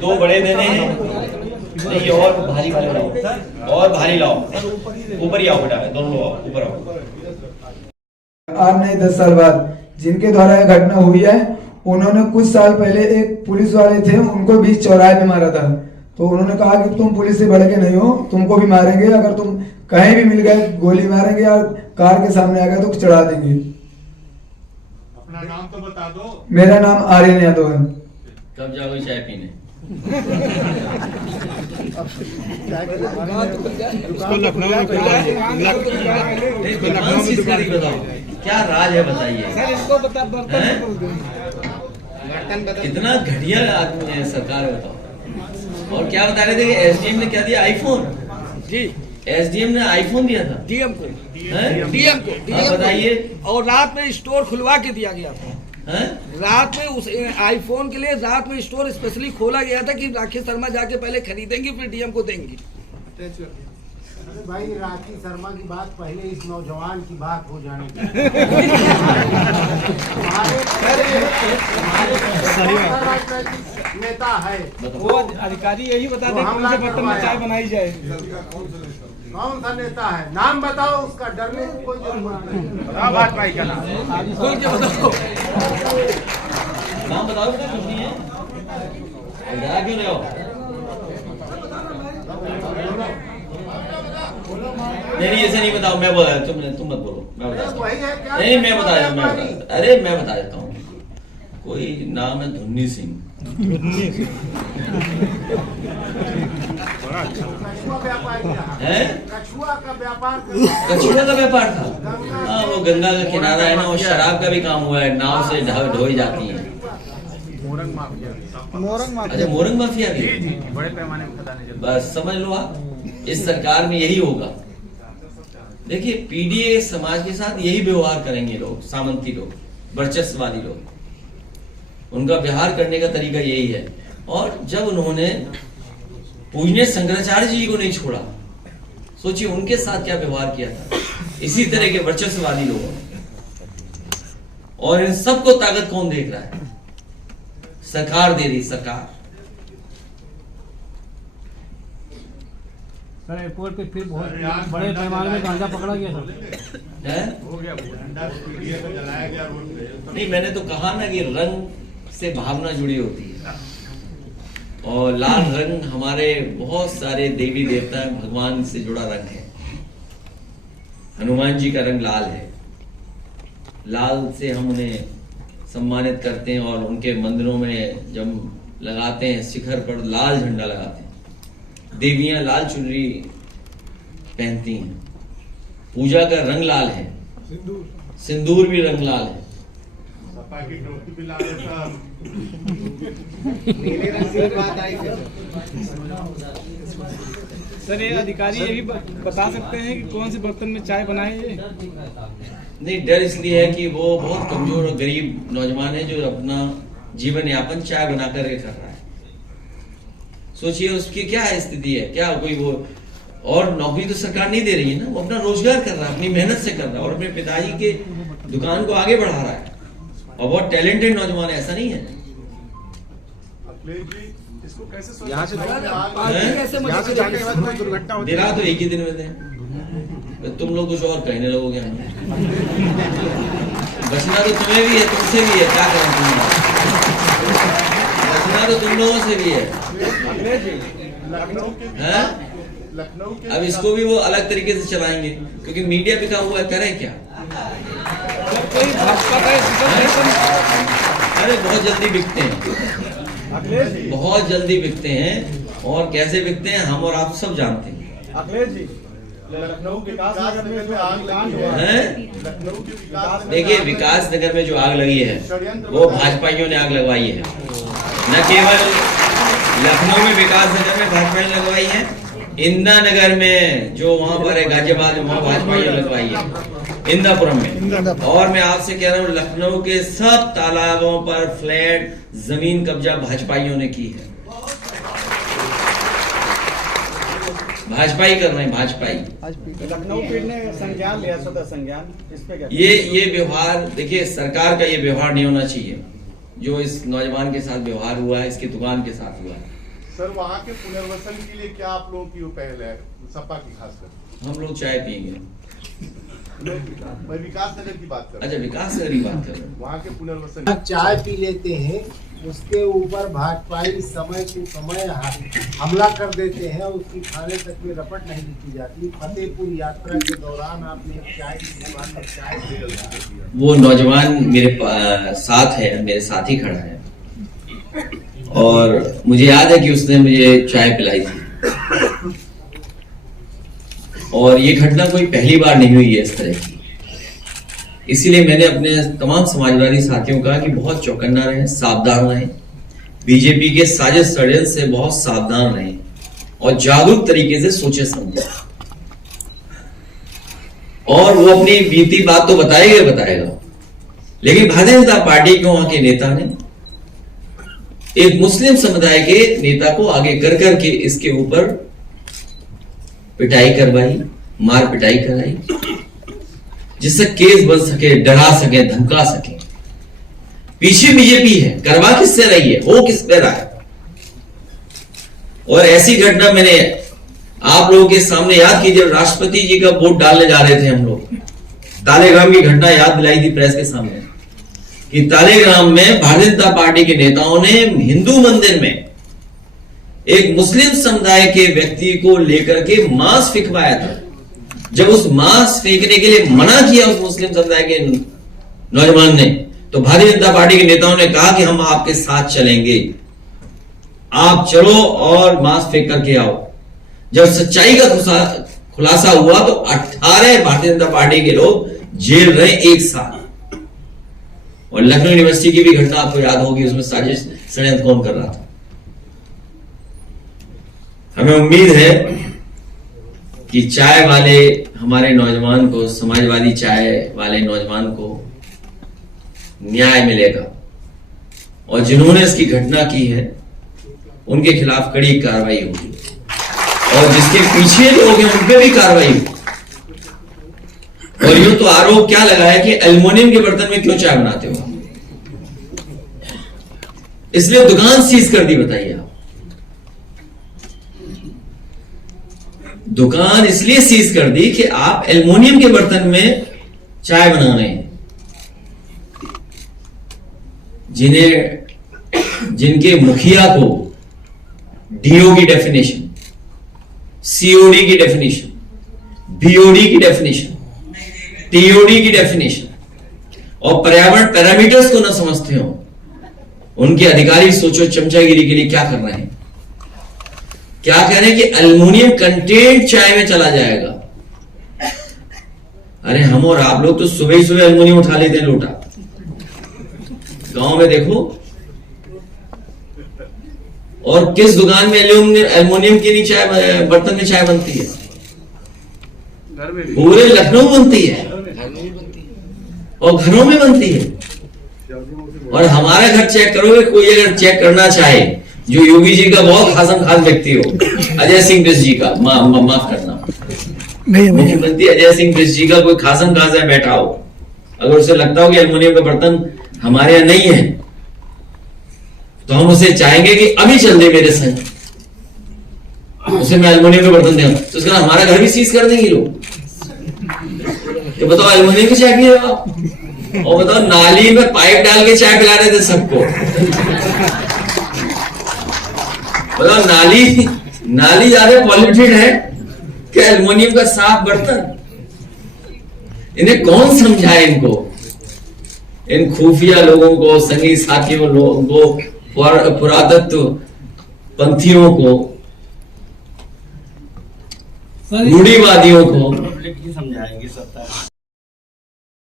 दो बड़े देने हैं, नहीं और भारी वाले लाओ, और भारी लाओ, ऊपर ही आओ बेटा, दोनों आओ, ऊपर आओ। 8 नहीं 10 साल बाद जिनके द्वारा यह घटना हुई है, उन्होंने कुछ साल पहले एक पुलिस वाले थे, उनको बीच चौराहे पे मारा था। तो उन्होंने कहा कि तुम पुलिस से बढ़ के नहीं हो, तुमको भी मारेंगे, अगर तुम कहीं भी मिल गए गोली मारेंगे या कार के सामने आ गए तो चढ़ा देंगे। अपना नाम तो बता दो। मेरा नाम आर्यन यादव है। कब जाओगे चाय पीने? उसको लखनऊ में बताओ क्या राज है, बताइए। कितना घटिया आदमी है सरकार, बताओ। और क्या बता रहे थे कि एसडीएम ने क्या दिया? आईफोन जी, एसडीएम ने आईफोन दिया था डीएम को। बताइए। और रात में स्टोर खुलवा के दिया गया था। रात में उस आईफोन के लिए रात में स्टोर स्पेशली खोला गया था कि राकेश शर्मा जाके पहले खरीदेंगे फिर डीएम को देंगे। अरे भाई, राकेश शर्मा की बात पहले इस नौजवान की बात हो जाने नेता है वो अधिकारी यही बताते हैं कौन से बर्तन में चाय बनाई जाए। कौन सा नेता है? नाम बताओ उसका, डरने की कोई जरूरत नहीं। भाई का नाम खोल के बताओ, नाम बताओ, कुछ नहीं है, डरा क्यों रहे हो? नहीं ऐसे नहीं बताओ, मैं बोला, तुम मत बोलो, मैं बता देता हूँ। नहीं मैं बता देता हूँ, अरे मैं बता देता हूँ। कोई नाम है धुन्नी सिंह। कछुआ का व्यापार था। हाँ, वो गंगा का किनारा है ना, वो शराब का भी काम हुआ है, नाव से ढोई जाती है। मोरंग माफिया। अच्छा, मोरंग माफिया भी बड़े पैमाने में खदानें चलती हैं। बस समझ लो आप, इस सरकार में यही होगा। देखिए, पीडीए समाज के साथ यही व्यवहार करेंगे लोग, सामंती लोग, वर्चस्ववादी लोग। उनका व्यवहार करने का तरीका यही है। और जब उन्होंने पूजनीय शंकराचार्य जी को नहीं छोड़ा, सोचिए उनके साथ क्या व्यवहार किया था इसी तरह के वर्चस्ववादी लोगों ने। और इन सबको ताकत कौन देख रहा है? सरकार दे रही, सरकार। सर एयरपोर्ट पे फिर बहुत बड़े पैमाने में गांजा पकड़ा गया सर। हो गया, झंडा पीडीए को जलाया गया रोड पे। नहीं, मैंने तो कहा ना कि रंग से भावना जुड़ी होती है, और लाल रंग हमारे बहुत सारे देवी देवता भगवान से जुड़ा रंग है। हनुमान जी का रंग लाल है, लाल से हम उन्हें सम्मानित करते हैं, और उनके मंदिरों में जब लगाते हैं शिखर पर लाल झंडा लगाते हैं। देवियां लाल चुनरी पहनती हैं, पूजा का रंग लाल है, सिंदूर भी रंग लाल है। सपा की टोपी भी लाल है साहब। सर ये अधिकारी ये भी बता सकते हैं कि कौन से बर्तन में चाय बनाई है? नहीं, डर इसलिए है कि वो बहुत कमजोर और गरीब नौजवान है जो अपना जीवन यापन चाय बनाकर कर रहा है। सोचिए उसकी क्या स्थिति है, क्या कोई वो, और नौकरी तो सरकार नहीं दे रही है ना, वो अपना रोजगार कर रहा है, अपनी मेहनत से कर रहा है, और अपने पिताजी के दुकान को आगे बढ़ा रहा है, और बहुत टैलेंटेड नौजवान है, ऐसा नहीं है। इसको कैसे यहाँ से दिला तो एक ही दिन में दें, तुम लोग कुछ और कहने लगोगे हमें। बचना तो तुम्हें भी है, तुमसे भी है, क्या करें तुम, बचना तो तुम लोगों से भी है। अब इसको भी वो अलग तरीके से चलाएंगे, क्योंकि मीडिया बिका हुआ है, करें क्या? अरे बहुत जल्दी बिकते हैं, बहुत जल्दी बिकते हैं, और कैसे बिकते हैं हम और आप सब जानते हैं। अखिलेश जी, लखनऊ विकास नगर में जो आग लगी है, लखनऊ के विकास, देखिए विकास नगर में जो आग लगी है वो भाजपाइयों ने आग लगवाई है। न केवल लखनऊ में विकास नगर में भाजपा ने लगवाई है, इंदिरा नगर में जो वहां पर है गाजियाबाद में, वहां भाजपा ने लगवाई है, इंदापुरम में। और मैं आपसे कह रहा हूँ लखनऊ के सब तालाबों पर फ्लैट जमीन कब्जा भाजपाइयों ने की है, भाजपाई कर रहे हैं, भाजपाई। लखनऊ पीढ़ ने संज्ञान लिया, स्वतः संज्ञान, इस पे क्या? ये व्यवहार देखिए, सरकार का ये व्यवहार नहीं होना चाहिए। जो इस नौजवान के साथ व्यवहार हुआ है, इसकी दुकान के साथ हुआ है। सर वहाँ के पुनर्वसन के लिए क्या आप लोगों की पहल है, सपा की खासकर? हम लोग चाय पियेंगे। मैं विकास नगर की बात कर रहा अच्छा, विकास नगर की बात कर रहे हैं। हूँ, वहाँ के पुनर्वसन। चाय पी लेते हैं, उसके ऊपर भाजपाई समय टू समय हमला कर देते हैं, उसकी थाने तक में रपट नहीं लिखी जाती। फतेहपुर यात्रा के दौरान आपने एक चाय की दुकान पर चाय पी। वो नौजवान मेरे साथ है, मेरे साथ ही खड़ा है, और मुझे याद है कि उसने मुझे चाय पिलाई थी, और ये घटना कोई पहली बार नहीं हुई है इस तरह की। इसीलिए मैंने अपने तमाम समाजवादी साथियों का कि बहुत चौकन्ना रहें, सावधान रहें, बीजेपी के साजिश षड्यंत्र से बहुत सावधान रहें और जागरूक तरीके से सोचे समझे। और वो अपनी बीती बात तो बताएगा, लेकिन भारतीय जनता पार्टी के वहां के नेता ने एक मुस्लिम समुदाय के नेता को आगे कर करके इसके ऊपर पिटाई करवाई, मार पिटाई कराई, जिससे केस बन सके, डरा सके, धमका सके। पीछे बीजेपी है, करवा किससे रही है, हो किस पे रहा है। और ऐसी घटना मैंने आप लोगों के सामने याद की, जब राष्ट्रपति जी का वोट डालने जा रहे थे हम लोग, तालेगाम की घटना याद दिलाई थी प्रेस के सामने कि तालेगाम में भारतीय जनता पार्टी के नेताओं ने हिंदू मंदिर में एक मुस्लिम समुदाय के व्यक्ति को लेकर के मांस फेंकवाया था। जब उस मांस फेंकने के लिए मना किया उस मुस्लिम समुदाय के नौजवान ने, तो भारतीय जनता पार्टी के नेताओं ने कहा कि हम आपके साथ चलेंगे, आप चलो और मांस फेंक करके आओ। जब सच्चाई का खुलासा हुआ तो 18 भारतीय जनता पार्टी के लोग जेल रहे एक साल। और लखनऊ यूनिवर्सिटी की भी घटना आपको याद होगी, उसमें साजिश षड्यंत्र कौन कर रहा था। हमें उम्मीद है कि चाय वाले हमारे नौजवान को, समाजवादी चाय वाले नौजवान को न्याय मिलेगा, और जिन्होंने इसकी घटना की है उनके खिलाफ कड़ी कार्रवाई होगी, और जिसके पीछे लोग हैं उन पे भी कार्रवाई होगी। और यूं तो आरोप क्या लगा है कि एल्युमिनियम के बर्तन में क्यों चाय बनाते हो, इसलिए दुकान सीज कर दी। बताइए आप, दुकान इसलिए सीज कर दी कि आप एल्युमिनियम के बर्तन में चाय बना रहे हैं, जिनके मुखिया को डीओ की डेफिनेशन, सीओडी की डेफिनेशन, बीओडी की डेफिनेशन, टीओडी की डेफिनेशन और पर्यावरण पैरामीटर्स को न समझते हो, उनके अधिकारी सोचो चमचागिरी के लिए क्या कर रहे हैं। क्या कह रहे हैं कि एल्युमिनियम कंटेंट चाय में चला जाएगा। अरे हम और आप लोग तो सुबह ही सुबह एल्युमिनियम उठा लेते हैं लोटा, गांव में देखो। और किस दुकान में एल्युमिनियम की नहीं चाय, बर्तन में चाय बनती है? पूरे लखनऊ बनती है और घरों में बनती है। और हमारा घर चेक करोगे, कोई अगर चेक करना चाहे, जो योगी जी का बहुत खासम खास व्यक्ति हो, अजय सिंह बिष्ट जी का, माफ करना, मुख्यमंत्री अजय सिंह बिष्ट जी का कोई खासम खास है बैठा हो, अगर उसे लगता हो कि एल्युमिनियम का बर्तन हमारे यहाँ नहीं है, तो हम उसे चाहेंगे कि अभी चल दे मेरे संग, उसे मैं एल्युमिनियम का बर्तन दूं, तो उसका हमारा घर भी सीज कर देंगे लोग। तो बताओ एल्युमिनियम की चाय पी रहे हो आप, और बताओ नाली में पाइप डाल के चाय पिला रहे थे सबको। बताओ नाली ज्यादा पॉल्यूटेड है कि एल्युमिनियम का साफ बर्तन? इन्हें कौन समझाए, इनको, इन खुफिया लोगों को, संगी साथियों लोगों को, पुरातत्व पंथियों को, रूढ़िवादियों को समझाएंगे सत्ता